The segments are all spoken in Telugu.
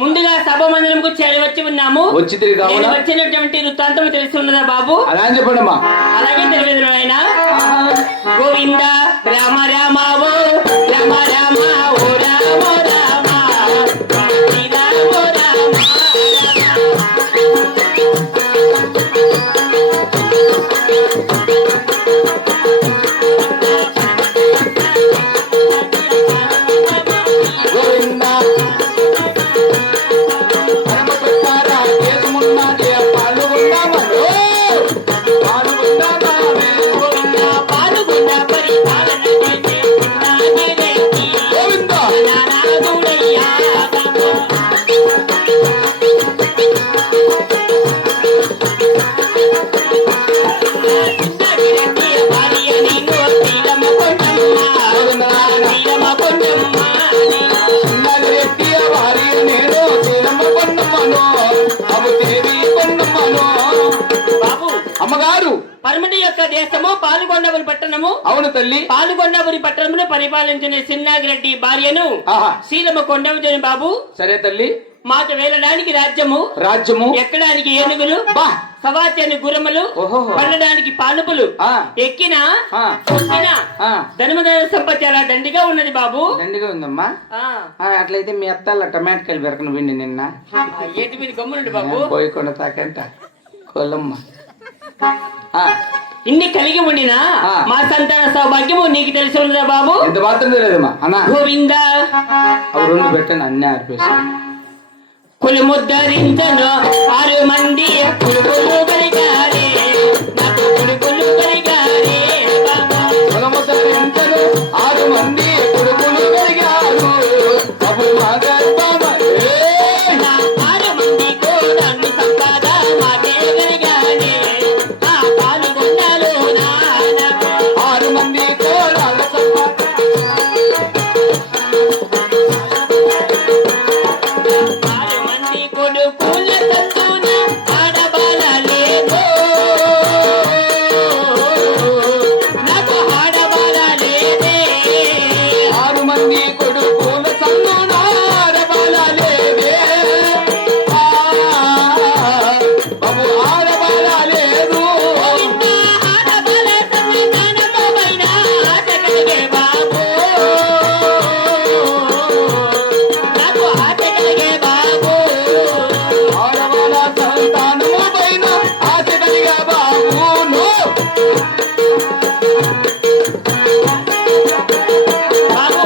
ముందుగా సభ మందిరంకు చేరి వచ్చి ఉన్నాము. నేను వచ్చినటువంటి వృత్తాంతం తెలిసి ఉన్నదా బాబు? అలా చెప్పండమ్మా. అలాగే తెలియదు ఆయన. గోవింద రామ రామ ఓ రామ రామ ఓ రామ రామ శ్రీరామ రామ అమ్మగారు పరమటి యొక్క దేశము పాల్గొండపురి పట్టణము. అవును తల్లి. పాల్గొండపురి పట్టణమును పరిపాలించిన సిన్నాగిరెడ్డి భార్యను శీలమ కొండవజని బాబు. సరే తల్లి. మాకు వెళ్ళడానికి రాజ్యము ఎక్కడానికి ఏనుగులు, సవాచాని గుర్రములు, పండడానికి పానుపులు, ఎక్కిన ధనమదాన సంపత్తి అలా దండిగా ఉన్నది బాబు. దండిగా ఉందమ్మా. అట్లయితే మీ అత్తాల టమాటకాయలు పెరకను విండి నిన్న ఏటి మీరు గమ్మునుండి బాబు. పోయికొండ తాకంట కొల్లమ్మ. ఇన్ని కలిగి ఉండిన మా సంతాన సౌభాగ్యము నీకు తెలిసి ఉన్నదా బాబు? ఎంత మాత్రం తెలియదమ్మా. అన్నా గోవింద అవి రెండు పెట్టండి, అన్నీ ఆర్పేసి. కులముద్ధరించను 6 మంది కొడుకులు కలిగారే, నాకు కొడుకులు కలిగారే. కులముద్ధరించను 6 మంది కొడుకులు కలిగారు. అప్పుడు మా గర్భమ 6 మంది కోడళ్ళు సంపాద మాకే కలిగానే. ఆ పాల్గొండలో 6 మంది కోడళ్ళ సంపాద 6 మంది కొడుకుల సంతున ఆడబాల లేదు, నాకు ఆడబాల లేదే. 6 మంది కొడుకుల సంతున ఆడబాల లేదే. బాబు ఆడబాల లేదు. ఆడబాల సంతానము పైన ఆశ కలిగే బాబు, నాకు ఆశ కలిగే బాబు. ఆడబాల సంతానము పైన ఆశ కలిగా బాబును. బాబు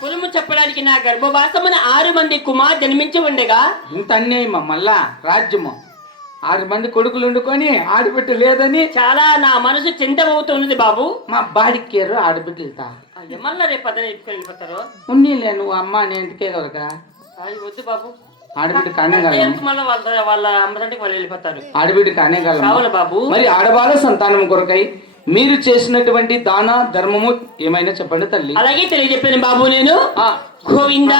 కులము చెప్పడానికి నా గర్భవాసమున 6 మంది కుమార్ జన్మించి ఉండగా ఇంత అన్యాయం మళ్ళా రాజ్యము 6 మంది కొడుకులు వండుకొని ఆడబిడ్డ లేదని చాలా నా మనసు చింతమవుతున్నది బాబు. మా బాడికేరు ఆడబిడ్డలతా మళ్ళా రేపు పదన వెళ్ళిపోతారు. ఉన్నీలే నువ్వు అమ్మ నేను ఇంటికే కనుక వద్దు బాబు, ఆడబిడ్డ కానేగలం. మళ్ళీ వాళ్ళ అమ్మదంటే వాళ్ళు వెళ్ళిపోతారు. ఆడబిడ్డ కానేగలం కావాలి బాబు. మరి ఆడబాల సంతానం కొరకై మీరు చేసినటువంటి దాన ధర్మము ఏమైనా చెప్పండి తల్లి. అలాగే తెలియజెప్పాను బాబు. నేను గోవింద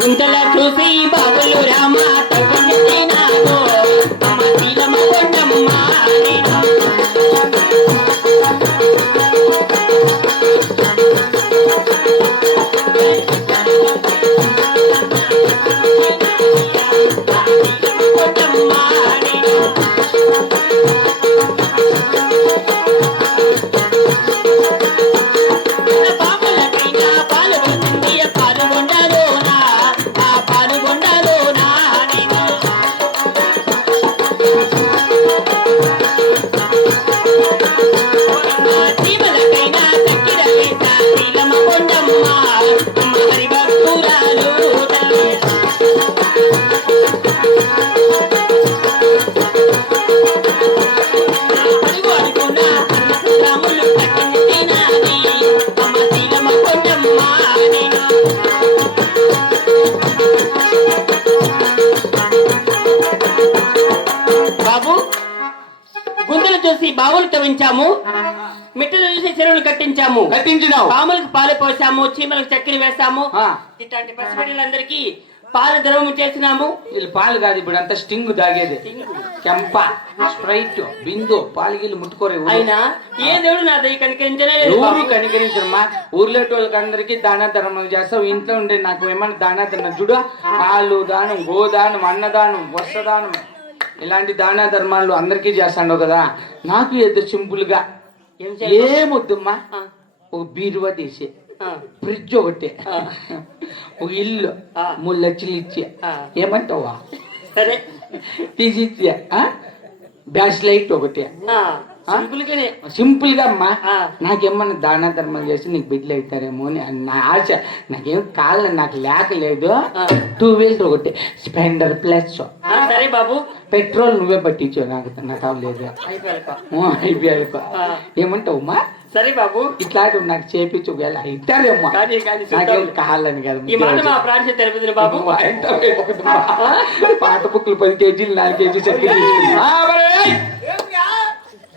గుంతల చూసి బాబులు రామ తగులున్నాను, అమ్మ శీలమ కొండమ్మ నేను. కొండమ్మ నేను. బాబులకైనా పాల్గొంది పాల్గొండలోనా, ఆ పాల్గొండలోనా నేను. జీవులకైనా చక్కెర వేసా శీలమ కొండమ్మ, మరి భక్తురాలు తల్లి. అడుగు అడుగున రాములు పట్టిన తినాలి, అమ్మ శీలమ కొండమ్మ నేను. బాబు గుంతలు చూసి బావులు తవ్వించాము, మిట్టలు చూసి చెరువులు కట్టించాము, కట్టించినావు. పాములకు పాలు పోసాము, చీమలకు చక్కెర వేసాము. ఇట్లాంటి పసిబిడ్డలందరికీ పాల ద్రవము చేసినాము. వీళ్ళు పాలు కాదు ఇప్పుడు అంతా స్టింగ్ తాగేది. కెంప, స్ప్రైట్, బిందు పాలు గీళ్ళు ముట్టుకోరే. అయినా ఏ దేవుడు నా దయ కనికరించలేదు. ఊరు కనికరించరమ్మా. ఊర్లో వాళ్ళకి అందరికి దాన ధర్మం చేస్తావు. ఇంట్లో ఉండే నాకు ఏమన్నా దాన ధర్మం చూడు. పాలు దానం, గోదానం, అన్నదానం, వస్త్రదానం ఇలాంటి దాన ధర్మాలు అందరికీ చేస్తాడు కదా. నాకు ఏదో సింపుల్ గా ఏమొద్దమ్మా. ఒక బీరువా తీసి, ఫ్రిడ్జ్ ఒకటి, ఒక ఇల్లు 3 లక్షలు ఇచ్చి ఏమంటావా సరే తీసి ఇచ్చే, బ్యాష్ లైట్ ఒకటి సింపుల్ గా అమ్మా. నాకేమన్నా దాన ధర్మం చేసి నీకు బిడ్డలు అవుతారేమో అని నా ఆశ. నాకేం కాళ్ళ నాకు లేక లేదు. 2 వీలర్ ఒకటి, స్పెండర్ ప్లస్. సరే బాబు, పెట్రోల్ నువ్వే పట్టించావు. నాకు అవ్వలేదు. అయిపోయాక ఏమంటావమ్మా. సరే బాబు, ఇట్లాంటి నాకు చేపించు. ఒకవేళ అవుతారేమో నాకేం కావాలని కదా. ఈ మాట మా ప్రాంతం తెలుపుతుంది బాబు. పాత బుక్కులు 10 కేజీలు 4 కేజీలు చెప్పి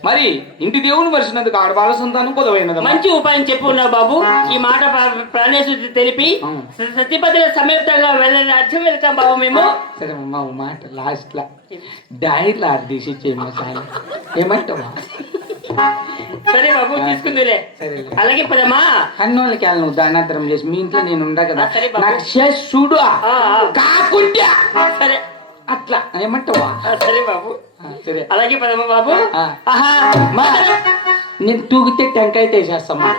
మరి ఇంటి దేవుని వరిసినందుకు ఆడవాళ్ళ సంతానం పొదవైనది. మంచి ఉపాయం చెప్పి ఉన్నావు బాబు. ఈ మాట ప్రాణేశ్వరి తెలిపి సతీపతిలో సమేతంగా రాజ్యం వెళ్తాం బాబు మేము. సరే అమ్మా, ఓ మాట లాస్ట్ లా డైర్లా తీసి ఇచ్చేయమ్మా. చాలా ఏమంటావా. సరే బాబు, తీసుకుందిలే. అలాగే పదమ్మా. అన్నోళ్ళకి వెళ్ళను దానాతరం చేసి మీ ఇంట్లో నేను ఉండా కదా. నాకు చేసి చూడు కాకుండా. సరే అట్లా ఏమంటావా. సరే బాబు, సరే అలాగే పదమ్మా బాబు. నేను తూగితే టెంకాయ తీసేస్తామా.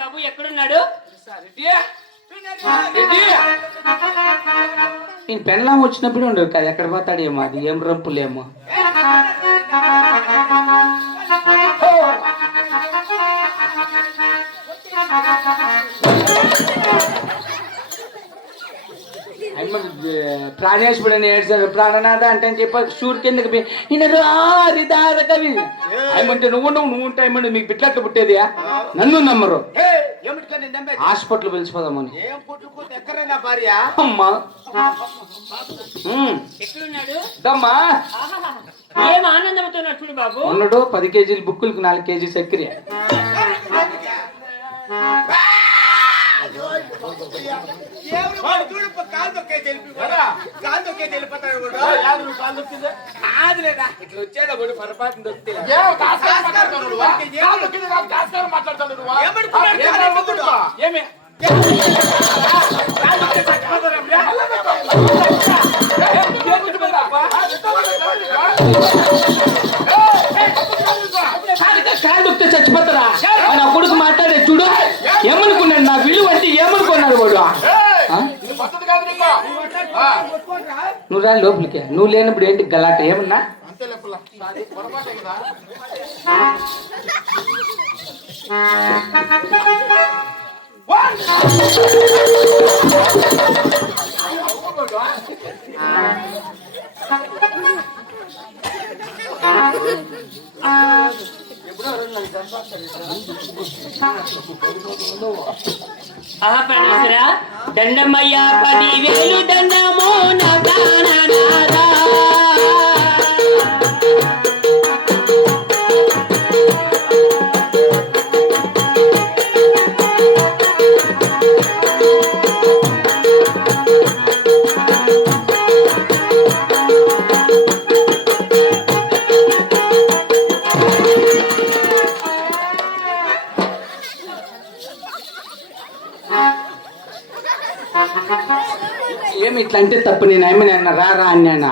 బాబు ఎక్కడున్నాడు. నేను పెళ్ళాం వచ్చినప్పుడు ఉండదు కదా. ఎక్కడ పోతాడేమో. అది ఏం రంపులేమో. ప్రాణేశ్వరుడు ఏడ్చాడు. ప్రాణనాథ అంటే అని చెప్పి షూర్ కిందకి ఏమంటే నువ్వు ఉంటే ఏమంటే మీకు బిడ్డట్టు పుట్టేది. నన్ను నమ్మరు. హాస్పిటల్ పిలిచిపోదామని. అమ్మా దమ్మా ఏం ఆనందంతో చూడు బాబు. ఉన్నాడు 10 కేజీలు బుక్కులకు 4 కేజీ చక్కెర. ఇట్లా వచ్చాడు పొరపాటు దొరికితే కాదు చచ్చిపోతారా. నా కొడుకు మాట్లాడే చూడు. ఏమనుకున్నాడు నా విలువ అంటే ఏమనుకున్నాడు వాడు. నువ్వు రా లోపలికి. నువ్వు లేనప్పుడు ఏంటి గలాట ఏమన్నా. ప్రాణేశ్వరా దండమయ్యా 10,000 దండమో నా ప్రాణనాథా. ఏమి ఇట్లా అంటే తప్పు. నేను ఏమన్నా రా అన్నానా.